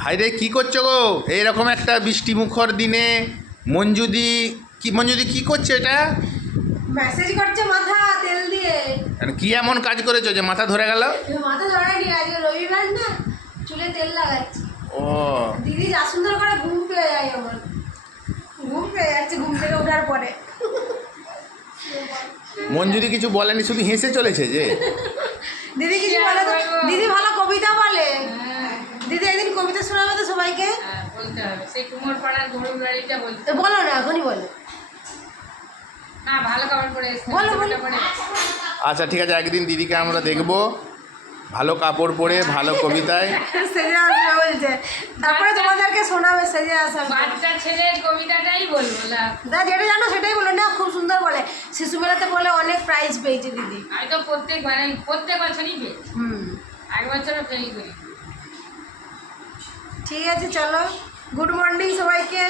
হাইরে কি করছো গো এইরকম একটা বৃষ্টি মুখর দিনে? মঞ্জুদি কি করছে এটা? মেসেজ করছে মাথা তেল দিয়ে। মানে কি এমন কাজ করেছো যে মাথা ধরে গেল? মাথা ধরেনি, আজকে রবিবার না, চুলে তেল লাগাচ্ছি। ও দিদি যা সুন্দর করে ঘুম পেয়ে যায়, আমার ঘুম পেয়ে যাচ্ছে ঘুম থেকে ওঠার পরে। মঞ্জুদি কিছু বলেনি, শুধু হেসে চলেছে যে। দিদি কিছু বলে তো? দিদি ভালো কবিতা বলে। দিদি একদিন কবিতা শোনাবে তো সবাইকে। বলতে হবে, সেই কুমোরপাড়ার গরুর গাড়িটা বলতে। তো বলো না, এখনই বলো। না, ভালো কাপড় পরে এসছে। বলো, বলো। আচ্ছা ঠিক আছে, একদিন দিদিকে আমরা দেখবো ভালো কাপড় পরে ভালো কবিতায়। সেজে আসবে বলছে, তারপরে তোমাদেরকে শোনাবে সেজে আসার পর। বাচ্চা ছেলের কবিতাটাই বলবো না। দাদা যেটা জানো সেটাই বলো না, খুব সুন্দর বলে। শিশু মেলাতে বলে অনেক প্রাইজ পেয়েছে দিদি। আমি তো প্রত্যেক বছরই পেয়েছি, এক বছরও ফেল করি। ঠিক আছে, চলো, গুড মর্নিং সবাইকে।